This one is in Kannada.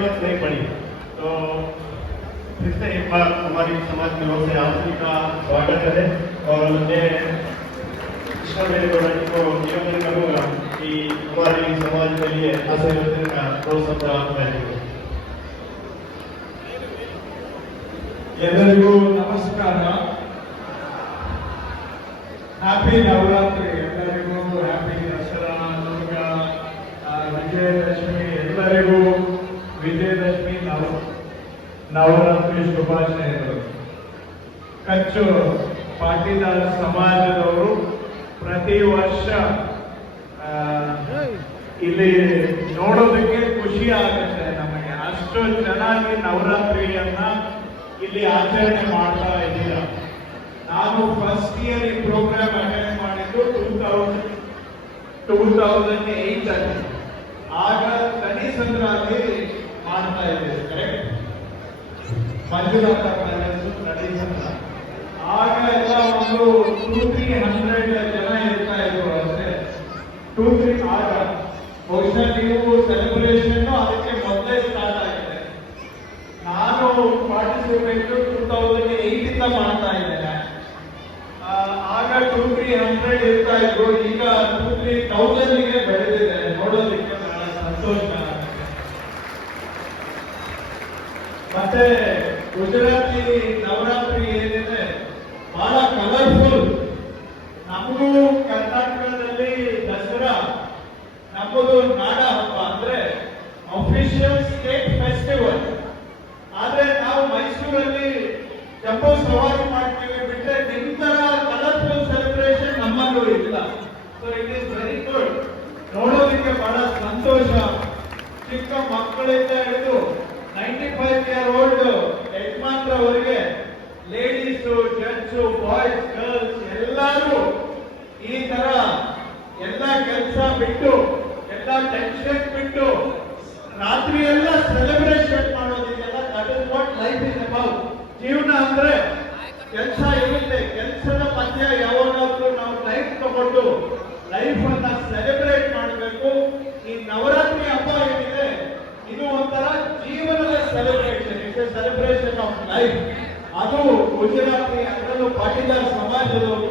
जरूरत नहीं पड़ी। तो फिर से एक बार हमारी समाज की ओर से आप सभी का स्वागत है और मैं कृष्णा बेलेगौड़ा जी को निवेदन करूंगा कि हमारे समाज के लिए आशीर्वचन का 2 शब्द आप कहेंगे। ಎಲ್ಲರಿಗೂ ನಮಸ್ಕಾರ. ಹ್ಯಾಪಿ ನವರಾತ್ರಿ ಎಲ್ಲರಿಗೂ. ಹ್ಯಾಪಿ ದಸರಾ, ದುರ್ಗಾ, ವಿಜಯದಶಮಿ ಎಲ್ಲರಿಗೂ ವಿಜಯದಶಮಿ ನವರಾತ್ರಿ ಶುಭಾಶಯಗಳು. ಕಚ್ಚು ಪಾಟೀದಾರ ಸಮಾಜದವರು ಪ್ರತಿ ವರ್ಷ ಇಲ್ಲಿ ನೋಡೋದಕ್ಕೆ ಖುಷಿ ಆಗುತ್ತೆ ನಮಗೆ. ಅಷ್ಟು ಚೆನ್ನಾಗಿ ನವರಾತ್ರಿಯನ್ನ ಇಲ್ಲಿ ಆಚರಣೆ ಮಾಡ್ತಾ ಇದ್ದೀರಾ. ನಾನು ಫಸ್ಟ್ ಇಯರ್ ಈ ಪ್ರೋಗ್ರಾಮ್ ಅಟೆಂಡ್ ಮಾಡಿದ್ದು 2008 ಅಲ್ಲಿ. ಆಗ ತನಿ ಸಂಕ್ರಾಂತಿ ಮಾಡ್ತಾ ಇದ್ದೀವಿ, ಕರೆಕ್ಟ್? ಮಂಜುನಾಥ ಪ್ಯಾಲೇಸ್ ತನಿ ಸಂಕ್ರಾಂತಿ. ಆಗ ಎಲ್ಲ ಒಂದು 200-300 ಜನ ಇರ್ತಾ ಇದ್ರು ಅಷ್ಟೇ. 2-3 ಆಗ ಬಹುಶಃ ನೀವು ಸೆಲೆಬ್ರೇಷನ್ ಅದಕ್ಕೆ ಮೊದಲೇ ಸ್ಟಾರ್ಟ್ ಆಗಿದೆ. ನಾನು ಪಾರ್ಟಿಸಿಪೇಟ್ 2008 ಇಂದ ಮಾಡ್ತಾ ಇದ್ದೇನೆ. ಆಗ 200-300 ಇರ್ತಾ ಇದ್ರು, ಈಗ 2-3,000ಗೆ ಬೆಳೆದಿದೆ. ನೋಡೋದಕ್ಕೆ ಬಹಳ ಸಂತೋಷ ಆಗುತ್ತೆ. ಮತ್ತೆ ಗುಜರಾತಿ ನವರಾತ್ರಿ ಏನಿದೆ ಬಹಳ ಕಲರ್ಫುಲ್. ನಮಗೂ ಕರ್ನಾಟಕದಲ್ಲಿ ದಸರಾ ನಮ್ಮದು ನಾಡ ಹಬ್ಬ, ಅಂದ್ರೆ ಅಫಿಷಿಯಲ್ ಸ್ಟೇಟ್ ಫೆಸ್ಟಿವಲ್. ಆದ್ರೆ ನಾವು ಮೈಸೂರಲ್ಲಿ ಜಂಬೂ ಸವಾರಿ ಮಾಡ್ತೀವಿ ಬಿಟ್ಟರೆ ನಿಮ್ ತರ ಕಲರ್ಫುಲ್ ಸೆಲೆಬ್ರೇಷನ್ ನಮ್ಮಲ್ಲೂ ಇಲ್ಲ. So it is very good. ನೋಡೋದಕ್ಕೆ ಬಹಳ ಸಂತೋಷ. ಚಿಕ್ಕ ಮಕ್ಕಳಿಂದ ಹಿಡಿದು 95 ಇಯರ್ ಓಲ್ಡ್ ಯಜಮಾನ್ರ ಅವರಿಗೆ, ಲೇಡೀಸು, ಜೆಂಟ್ಸು, ಬಾಯ್ಸ್, ಗರ್ಲ್ಸ್ ಎಲ್ಲರೂ ಈ ತರ ಎಲ್ಲ ಕೆಲಸ ಬಿಟ್ಟು, ಎಲ್ಲ ಟೆನ್ಷನ್ ಬಿಟ್ಟು ರಾತ್ರಿ ಎಲ್ಲ ಸೆಲೆಬ್ರೇಷನ್ ಮಾಡೋದಿದೆಯಲ್ಲ, that is what life is about. ಜೀವನ ಅಂದ್ರೆ ಕೆಲಸ ಇರುತ್ತೆ. ಕೆಲಸದ ಮಧ್ಯ ಯಾವಾಗಾದ್ರೂ ನಾವು ಲೈಫ್ ತಗೊಂಡು ಲೈಫ್ ಅನ್ನ ಸೆಲೆಬ್ರೇಟ್ ಮಾಡಬೇಕು. ಈ ನವರಾತ್ರಿ ಹಬ್ಬ ಏನಿದೆ ಇದು ಒಂಥರ ಜೀವನದ celebration. It's A celebration of life. ಅದು ಗುಜರಾತಿ, ಅದರಲ್ಲೂ ಪಾಟೀದಾರ್ ಸಮಾಜದವರು